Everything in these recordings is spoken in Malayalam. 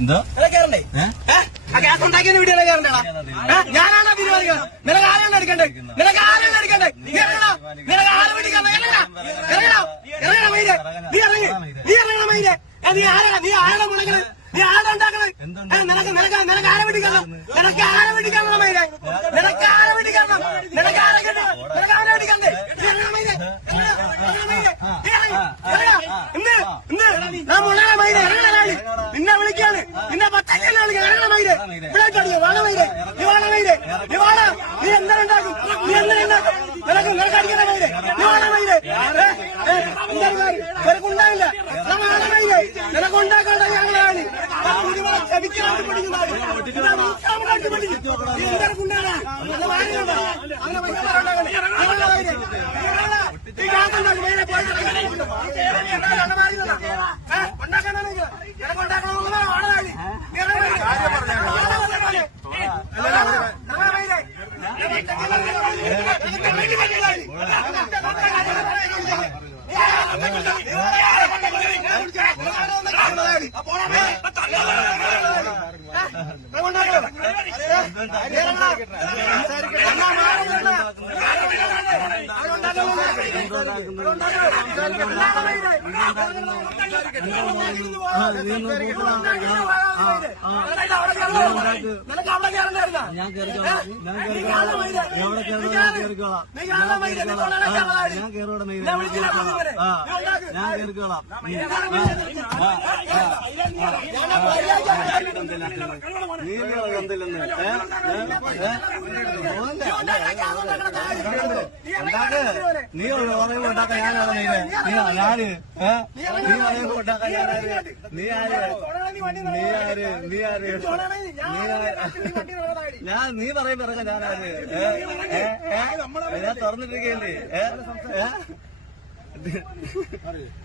എന്തോ ഞാനാണ് തീരുമാനിക്കുന്നത്. നിനക്ക് ആരാണ് എടുക്കണ്ടേ? നിനക്ക് ആരാണ് എടുക്കണ്ടേ? നീ ഇറങ്ങണം. നിനക്ക് ആരെ പിടിക്കണം? ഇറങ്ങണം. മൈരെ നീ ഇറങ്ങി. നീ ഇറങ്ങണം മൈരെ. നീ ആരാണ്? നീ ആരാണ് മുടങ്ങണത്? നീ ആരാ ഉണ്ടാക്കണത്? നിനക്ക് ആരെ പിടിക്കണം? നിനക്ക് ആരെ പിടിക്കണം മൈരെ? നിനക്ക് ആരെ പിടിക്കണം? നിനക്ക് ആരെ കിട്ടും? നിനക്ക് ആരെ പിടിക്കണ്ടേ? നീ ഇറങ്ങണം മൈരെ. ഞാൻ മുളകണ മൈരെ. ഇറങ്ങണ നിന്നെ വിളിക്കാണ്. നിന്നെ പത്തല്ലേ വിളിക്കാൻ. ഇറങ്ങണ മൈരെ. ഇവിടെ അടിയോ വാണ മൈരെ. നീ വാണ മൈരെ. നീ വാണ. നീ എന്താണ് ഉണ്ടാക്കും? നീ എന്താണ് ഉണ്ടാക്കും? നിനക്ക് അടിക്കണ മൈരെ. നീ വാണ മൈരെ. നിനക്കുണ്ടായില്ല. ഞാൻ വാണ മൈരെ. നിനക്കുണ്ടാക്കേണ്ട ഞങ്ങളാണ്. നീ ഉണ്ടാക്കാൻ ഞാനാണ് ഞാന് നീ ഉണ്ടാക്കാൻ നീ പറയുമ്പോ ഇറങ്ങാൻ ഞാനാര് ഞാൻ തുറന്നിട്ടിരിക്കല്ലേ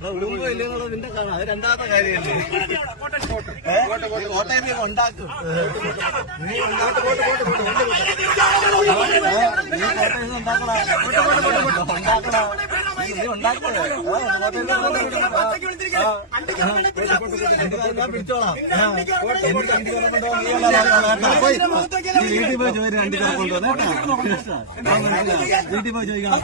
ഉടുമ്പോ ഇല്ലെന്നുള്ളത് നിന്റെ കാണാം. അത് രണ്ടാമത്തെ കാര്യമല്ലേ. കോട്ടയത്തിൽ ഉണ്ടാക്കും. നീ പിടിച്ചോളാം. വീട്ടിൽ പോയി ചോദിച്ചു രണ്ടിനെ കൊണ്ടുവന്നേട്ടാ. വീട്ടിൽ പോയി ചോദിക്കണം.